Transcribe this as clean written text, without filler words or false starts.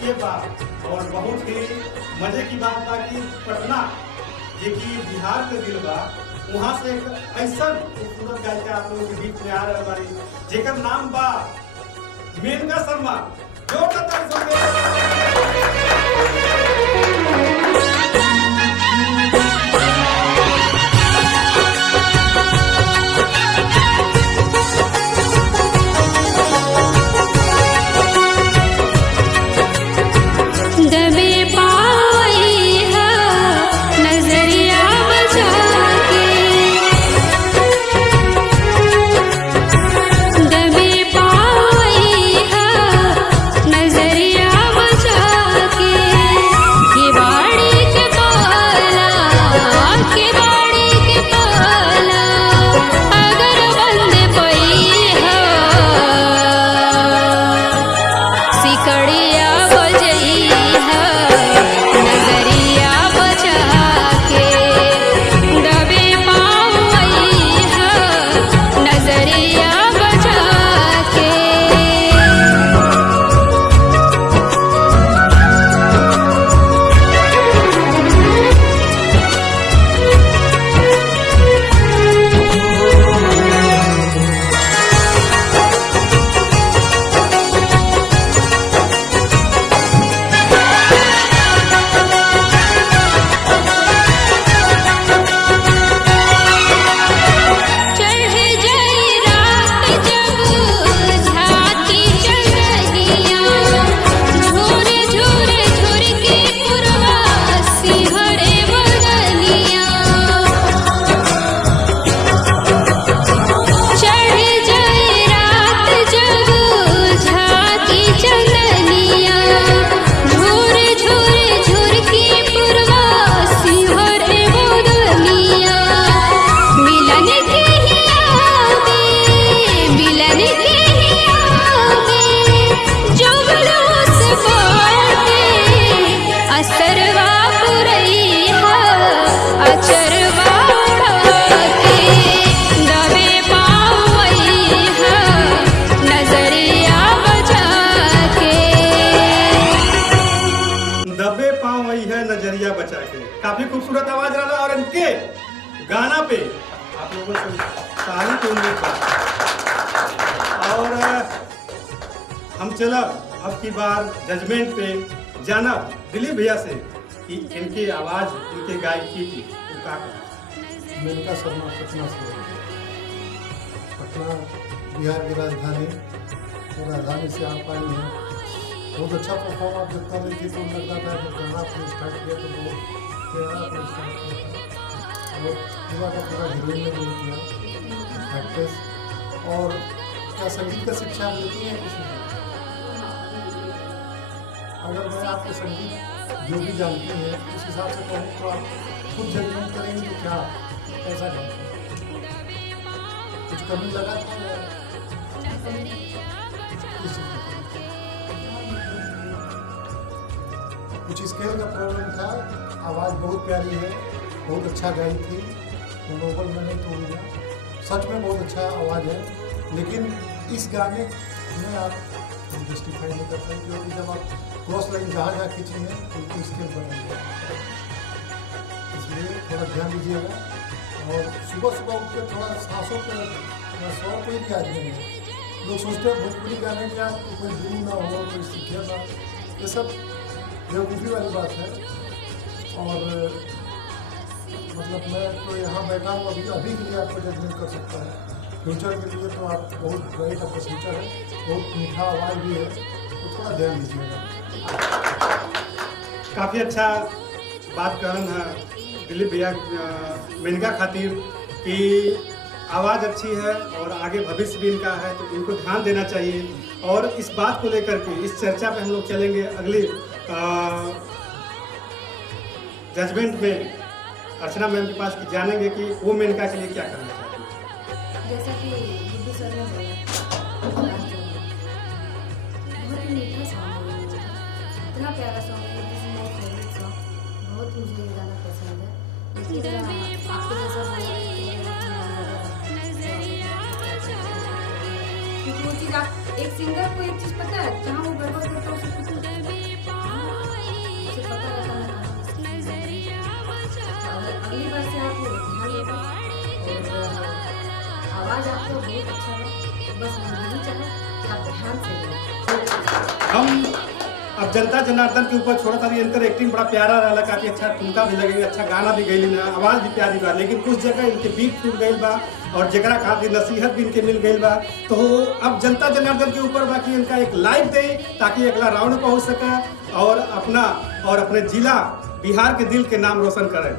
के बाद और बहुत ही मजे की बात बा कि पटना जे कि बिहार के दिल बा, वहाँ से एक ऐसा खूबसूरत गायिका आप लोगों के बीच में आ रहा बारी जेकर नाम बा मेनका शर्मा। नजरिया बचा के काफी खूबसूरत आवाज रहा और इनके गाना पे आप लोगों से तारीफ उम्मीद का। और हम चला अब की बार जजमेंट पे जाना दिलीप भैया से कि इनकी आवाज इनके गायकी की क्या मेनका शर्मा पटना से, पटना बिहार की राजधानी और राजधानी से आप आई हैं। बहुत अच्छा परफॉर्म आप जब कर रही थी तो लगता था जब गाना आपने स्टार्ट किया तो बहुत प्यारा आपने स्टार्ट किया था और पूरा का पूरा हीरोइन ने रोल किया एक्ट्रेस। और क्या संगीत का शिक्षा आप लेती हैं किसी से? अगर मैं आपके संगीत जो भी जानती हैं उस हिसाब से कहूँ तो आप खुद जजमेंट करेंगे तो क्या कैसा गाते? कुछ कमी लगा था कुछ स्केल का प्रॉब्लम था? आवाज़ बहुत प्यारी है, बहुत अच्छा गाई थी, नोबल मैंने तो लिया, सच में बहुत अच्छा आवाज़ है। लेकिन इस गाने में आप जस्टिफाई नहीं कर सकते क्योंकि जब आप क्रॉस लाइन जहाँ खींचेंगे तो स्केल बढ़ेंगे, इसलिए थोड़ा ध्यान दीजिएगा। और सुबह सुबह उठ कर थोड़ा सांसों पर स्वर कोई भी आज नहीं है। लोग सोचते हैं भोजपुरी गाने में आप कोई गुरु ना हो, कोई सीखे ना, ये सब बेवकूफ़ी वाली बात है। और मतलब मैं तो यहाँ बैठा हूँ अभी के लिए आपको जजमेंट कर सकता है, फ्यूचर के लिए तो आप बहुत ब्राइट आपका फ्यूचर है, बहुत मीठा आवाज़ भी है, तो थोड़ा ध्यान दीजिएगा। काफ़ी अच्छा बात कहन है दिलीप भैया मेनका खातिर कि आवाज़ अच्छी है और आगे भविष्य भी इनका है, तो इनको ध्यान देना चाहिए। और इस बात को लेकर के इस चर्चा पे हम लोग चलेंगे अगली जजमेंट में अर्चना मैम के पास कि जानेंगे कि वो मेनका के लिए क्या करना चाहती है। जैसा कि गुड्डू सर ने बोला, बहुत ही मीठा सॉन्ग है, इतना प्यारा सॉन्ग है, this is my favourite song, बहुत मुझे ये गाना पसंद है। लेकिन आपको जैसा बोला क्योंकि वो चीज़ आप एक सिंगर को एक चीज़ पता है, जहाँ वो गड़बड़ करता है उसे आवाज़ आपका बहुत अच्छा है, बस मैं यही चाहूँ कि आप ध्यान से गाएं। हम अब जनता जनार्दन के ऊपर छोड़ा था, इनकर एक्टिंग बड़ा प्यारा रहा, काफी अच्छा ठुमका भी लगे, अच्छा गाना भी गई ना, आवाज़ भी प्यारी बा, लेकिन कुछ जगह इनके बीट छूट गई बा और जगरा खातिर नसीहत भी इनके मिल गई बा। तो अब जनता जनार्दन के ऊपर बाकी इनका एक लाइव दे ताकि अगला राउंड पहुंच सके और अपना और अपने जिला बिहार के दिल के नाम रोशन करें।